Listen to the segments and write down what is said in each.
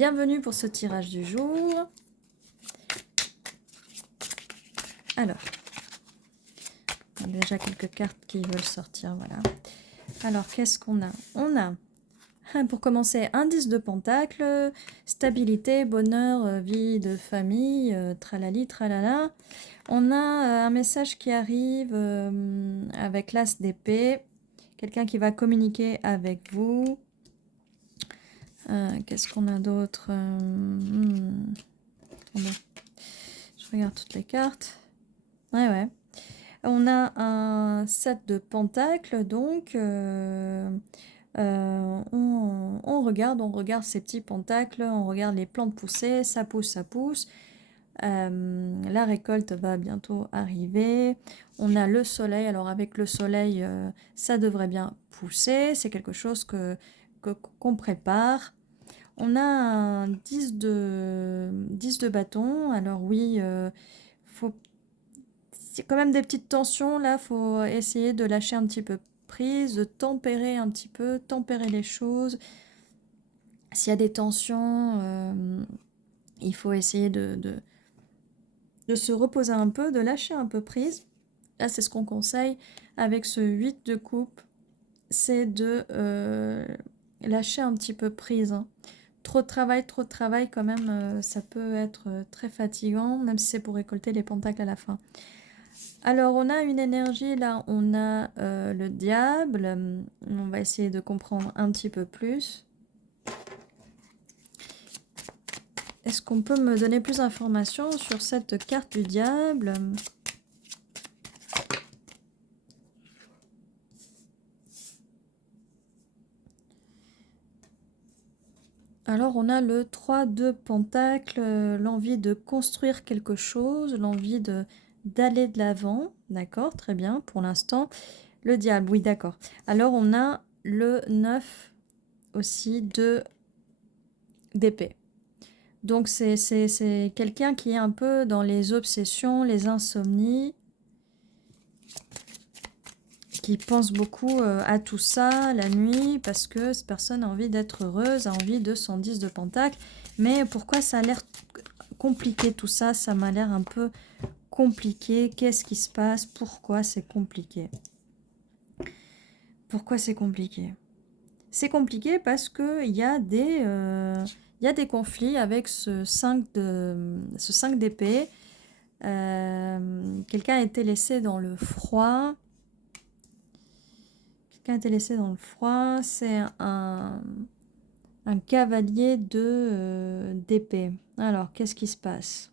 Bienvenue pour ce tirage du jour. Alors, on a déjà quelques cartes qui veulent sortir, voilà. Alors, qu'est-ce qu'on a? On a, pour commencer, un 10 de pentacle, stabilité, bonheur, vie de famille, tralali, tralala. On a un message qui arrive avec l'as d'épée, quelqu'un qui va communiquer avec vous. Qu'est-ce qu'on a d'autre? Je regarde toutes les cartes. Ouais. On a un 7 de pentacle, donc on regarde ces petits pentacles, on regarde les plantes pousser, ça pousse, ça pousse. La récolte va bientôt arriver. On a le soleil, alors avec le soleil, ça devrait bien pousser, c'est quelque chose qu'on prépare. On a un 10 de bâton, alors oui, faut c'est quand même des petites tensions, là, faut essayer de lâcher un petit peu prise, de tempérer un petit peu, tempérer les choses. S'il y a des tensions, il faut essayer de se reposer un peu, de lâcher un peu prise. Là, c'est ce qu'on conseille avec ce 8 de coupe, c'est de lâcher un petit peu prise, hein. Trop de travail quand même, ça peut être très fatigant, même si c'est pour récolter les pentacles à la fin. Alors, on a une énergie, là, on a le diable. On va essayer de comprendre un petit peu plus. Est-ce qu'on peut me donner plus d'informations sur cette carte du diable? Alors, on a le 3 de pentacle, l'envie de construire quelque chose, l'envie d'aller de l'avant. D'accord, très bien, pour l'instant. Le diable, oui, d'accord. Alors, on a le 9 aussi d'épée. Donc, c'est quelqu'un qui est un peu dans les obsessions, les insomnies, qui pense beaucoup à tout ça la nuit, parce que cette personne a envie d'être heureuse, a envie de son 10 de pentacle. Mais pourquoi ça a l'air compliqué tout ça? Ça m'a l'air un peu compliqué. Qu'est-ce qui se passe? Pourquoi c'est compliqué? Pourquoi c'est compliqué? C'est compliqué parce qu'il y a des conflits avec ce 5 d'épée. Quelqu'un a été laissé dans le froid. C'est un cavalier d'épée. Alors, qu'est-ce qui se passe?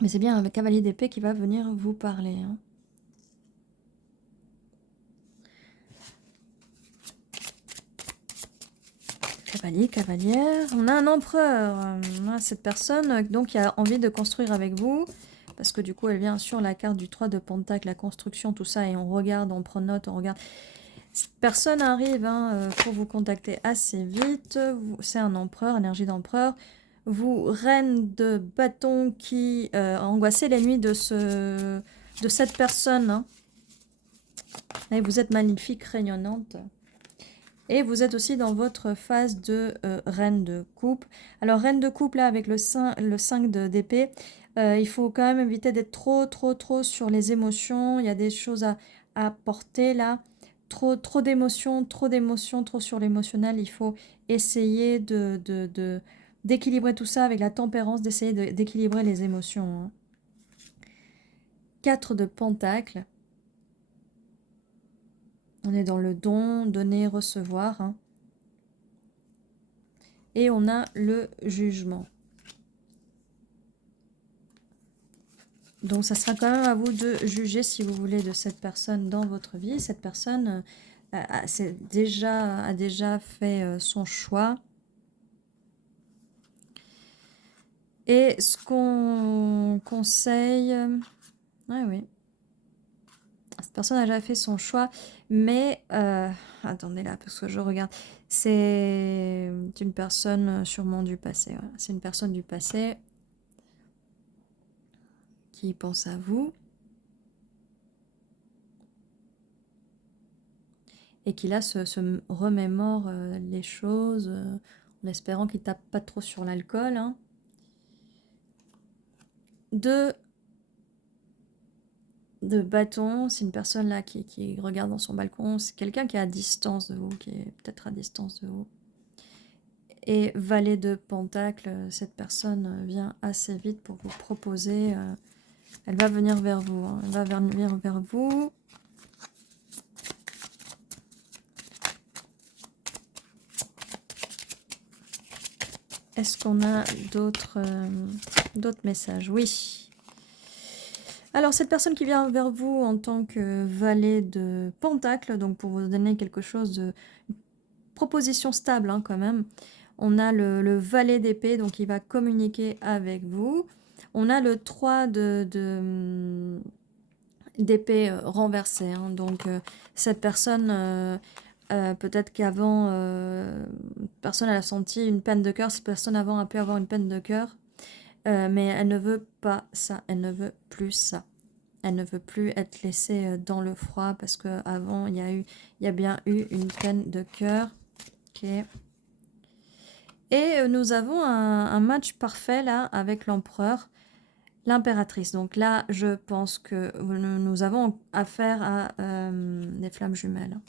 Mais c'est bien le cavalier d'épée qui va venir vous parler, hein. Cavalier, cavalière. On a un empereur. On a cette personne donc qui a envie de construire avec vous. Parce que du coup, elle vient sur la carte du 3 de pentacle, la construction, tout ça. Et on regarde, on prend note, on regarde. Cette personne arrive pour vous contacter assez vite. C'est un empereur, énergie d'empereur. Vous, reine de bâton qui a angoissé les nuits de cette personne, hein. Et vous êtes magnifique, rayonnante. Et vous êtes aussi dans votre phase de reine de coupe. Alors, reine de coupe, là, avec le 5 d'épée, il faut quand même éviter d'être trop sur les émotions. Il y a des choses à porter, là. Trop d'émotions, trop sur l'émotionnel. Il faut essayer d'équilibrer tout ça avec la tempérance, d'essayer d'équilibrer les émotions, hein. 4 de pentacle. On est dans le don, donner, recevoir, hein. Et on a le jugement. Donc, ça sera quand même à vous de juger, si vous voulez, de cette personne dans votre vie. Cette personne a déjà fait son choix. Et ce qu'on conseille... oui. Cette personne a déjà fait son choix, mais... attendez là, parce que je regarde. C'est une personne sûrement du passé. Voilà. C'est une personne du passé qui pense à vous. et qui là se remémore les choses en espérant qu'il tape pas trop sur l'alcool. Hein. De bâton, c'est une personne là qui regarde dans son balcon, c'est quelqu'un qui est à distance de vous, qui est peut-être à distance de vous. Et valet de pentacle, cette personne vient assez vite pour vous proposer, elle va venir vers vous, hein, elle va venir vers vous. Est-ce qu'on a d'autres messages? Oui. Alors, cette personne qui vient vers vous en tant que valet de pentacle, donc pour vous donner quelque chose de... proposition stable hein, quand même. On a le valet d'épée, donc il va communiquer avec vous. On a le 3 d'épée renversée. Hein, donc, cette personne... peut-être qu'avant, personne a senti une peine de cœur. Cette personne avant a pu avoir une peine de cœur. Mais elle ne veut pas ça. Elle ne veut plus ça. Elle ne veut plus être laissée dans le froid parce qu'avant, il y a bien eu une peine de cœur. Ok. Et nous avons un match parfait là avec l'empereur, l'impératrice. Donc là, je pense que nous avons affaire à des flammes jumelles.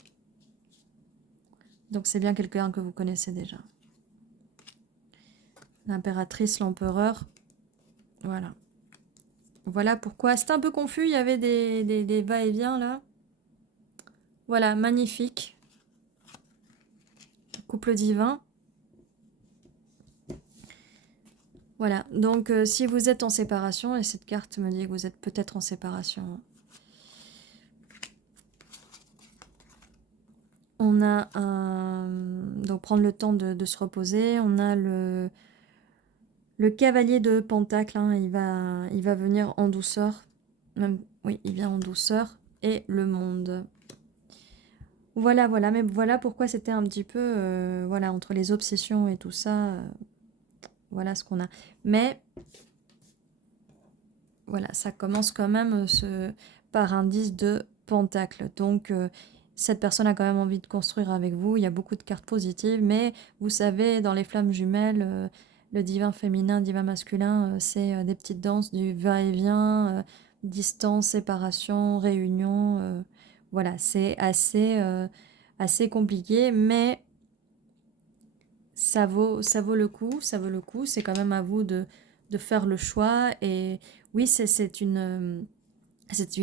Donc c'est bien quelqu'un que vous connaissez déjà. L'impératrice, l'empereur. Voilà. Voilà pourquoi. C'était un peu confus, il y avait des va-et-vient là. Voilà, magnifique. Couple divin. Voilà, donc si vous êtes en séparation, et cette carte me dit que vous êtes peut-être en séparation. On a donc prendre le temps de se reposer. On a le cavalier de pentacle, hein, il va venir en douceur. Même, oui, il vient en douceur. Et le monde. Voilà, voilà, mais voilà pourquoi c'était un petit peu, voilà, entre les obsessions et tout ça, voilà ce qu'on a. Mais, voilà, ça commence quand même par un 10 de pentacle. Donc, cette personne a quand même envie de construire avec vous. Il y a beaucoup de cartes positives, mais vous savez, dans les flammes jumelles, le divin féminin, divin masculin, c'est des petites danses du va-et-vient, distance, séparation, réunion. Voilà, c'est assez compliqué, mais ça vaut le coup, ça vaut le coup. C'est quand même à vous de faire le choix. Et oui, c'est une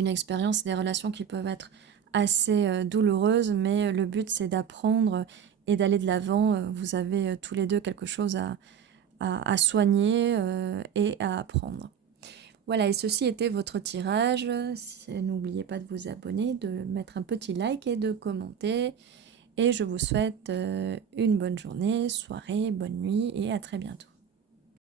expérience, des relations qui peuvent être assez douloureuses, mais le but c'est d'apprendre et d'aller de l'avant. Vous avez tous les deux quelque chose à soigner et à apprendre. Voilà, et ceci était votre tirage. N'oubliez pas de vous abonner, de mettre un petit like et de commenter. Et je vous souhaite une bonne journée, soirée, bonne nuit et à très bientôt.